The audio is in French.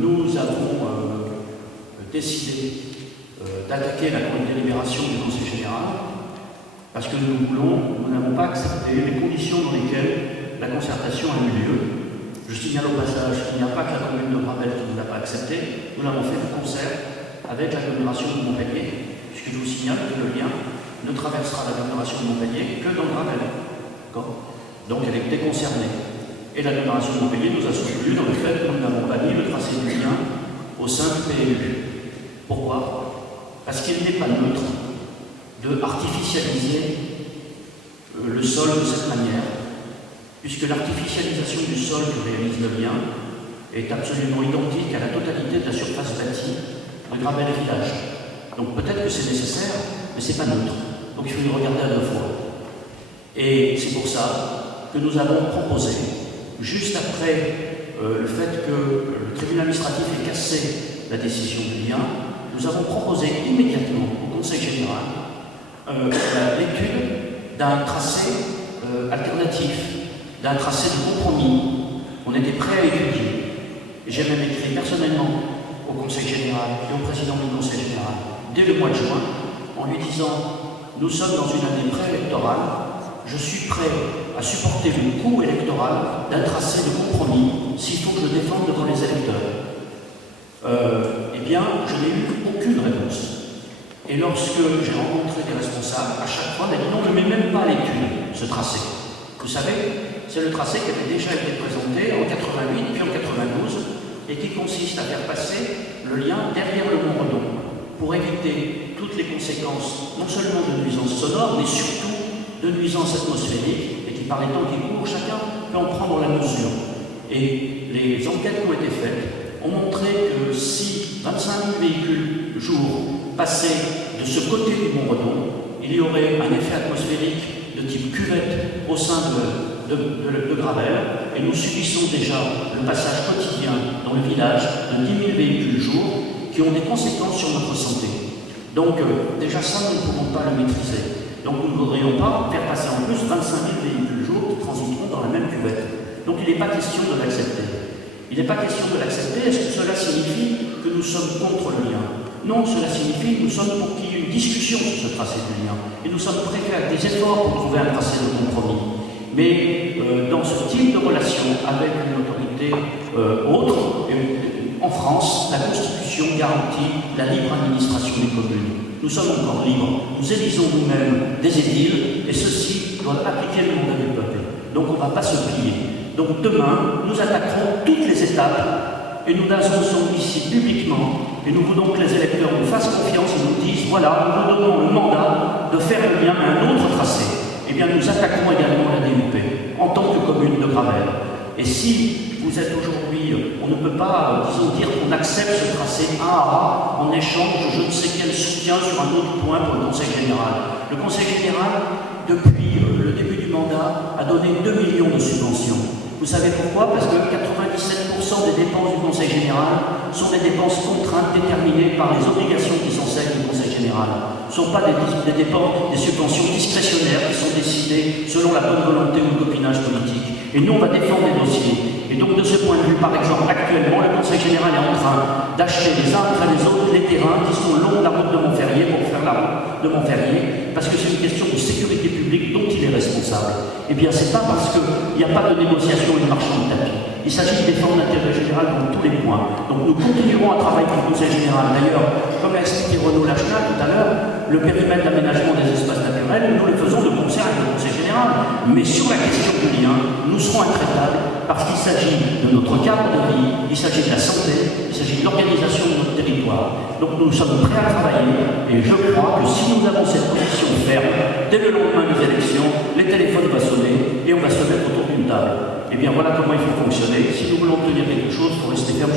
Nous avons décidé d'attaquer la délibération du Conseil général parce que nous n'avons pas accepté les conditions dans lesquelles la concertation a eu lieu. Je signale au passage qu'il n'y a pas que la commune de Gravel qui ne l'a pas accepté, nous l'avons fait de concert avec l'agglomération de Montpellier, puisque je vous signale que le lien ne traversera l'agglomération de Montpellier que dans Gravel. Donc elle est déconcernée. Et l'agglomération de Montpellier nous a soutenu dans le fait que nous n'avons pas mis le tracé du lien au sein du PLU. Pourquoi? Parce qu'il n'est pas neutre de artificialiser le sol de cette manière, puisque l'artificialisation du sol que réalise le lien est absolument identique à la totalité de la surface bâtie de Gravel Village. Donc peut-être que c'est nécessaire, mais c'est pas neutre. Donc il faut y regarder à deux fois. Et c'est pour ça que nous avons proposé, juste après le fait que le tribunal administratif ait cassé la décision du lien, nous avons proposé immédiatement au Conseil général l'étude d'un tracé alternatif, d'un tracé de compromis. On était prêt à étudier. J'ai même écrit personnellement au Conseil général et au président du Conseil général dès le mois de juin en lui disant « Nous sommes dans une année préélectorale, je suis prêt à supporter le coût électoral d'un tracé de compromis s'il faut que je défende devant les électeurs. » Eh bien, je n'ai eu aucune réponse. Et lorsque j'ai rencontré des responsables, à chaque fois, on m'a dit non, je ne mets même pas à l'étude ce tracé. Vous savez, c'est le tracé qui avait déjà été présenté en 88 puis en 92 et qui consiste à faire passer le lien derrière le Mont-Redon pour éviter toutes les conséquences, non seulement de nuisances sonores, mais surtout de nuisances atmosphériques, et qui, par les temps qui courent, chacun peut en prendre la mesure. Et les enquêtes qui ont été faites ont montré que si 25 000 véhicules jour passaient de ce côté du Mont-Redon, il y aurait un effet atmosphérique de type cuvette au sein de Gravel, et nous subissons déjà le passage quotidien dans le village de 10 000 véhicules jour qui ont des conséquences sur notre santé. Donc déjà ça, nous ne pouvons pas le maîtriser. Donc nous ne voudrions pas faire passer en plus 25 000 véhicules jour qui transiteront dans la même cuvette. Donc il n'est pas question de l'accepter. Il n'est pas question de l'accepter. Est-ce que cela signifie que nous sommes contre le lien? Non, cela signifie que nous sommes pour qu'il y ait une discussion sur ce tracé du lien. Et nous sommes prêts à faire des efforts pour trouver un tracé de compromis. Mais dans ce type de relation avec une autorité autre, en France, la Constitution garantit la libre administration des communes. Nous sommes encore libres, nous élisons nous-mêmes des édiles, et ceux-ci doivent appliquer le mandat du peuple. Donc on ne va pas se plier. Donc demain, nous attaquerons toutes les étapes, et nous annonçons ici publiquement, et nous voulons que les électeurs nous fassent confiance et nous disent, voilà, nous donnons le mandat de faire le lien à un autre tracé. Eh bien, nous attaquons également la DUP, en tant que commune de Gravel. Et si vous êtes aujourd'hui, on ne peut pas, disons, dire qu'on accepte ce tracé A à A en échange de je ne sais quel soutien sur un autre point pour le Conseil général. Le Conseil général, depuis le début du mandat, a donné 2 millions de subventions. Vous savez pourquoi? Parce que 97% des dépenses du Conseil général sont des dépenses contraintes déterminées par les obligations qui sont celles du Conseil général. Ce ne sont pas des dépenses, des subventions discrétionnaires qui sont décidées selon la bonne volonté ou le copinage politique. Et nous, on va défendre des dossiers. Et donc, de ce point de vue, par exemple, actuellement, le Conseil général est en train d'acheter les uns après les autres les terrains qui sont le long de la route de Montferrier pour faire la route de Montferrier, parce que c'est une question de sécurité publique dont il est responsable. Eh bien, c'est pas parce qu'il n'y a pas de négociation et de marchand de tapis. Il s'agit de défendre l'intérêt général dans tous les points. Donc nous continuerons à travailler pour le Conseil général. D'ailleurs, comme l'a expliqué Renaud Lachenal tout à l'heure, le périmètre d'aménagement des espaces naturels, nous le faisons de concert avec le Conseil général. Mais sur la question du lien, nous serons intraitables parce qu'il s'agit de notre cadre de vie, il s'agit de la santé, il s'agit de l'organisation de notre territoire. Donc nous sommes prêts à travailler et je crois que si nous avons cette position ferme, dès le lendemain des élections, les téléphones vont sonner et on va se mettre autour d'une table. Eh bien voilà comment il faut fonctionner. Si nous voulons obtenir quelque chose, il faut rester ferme.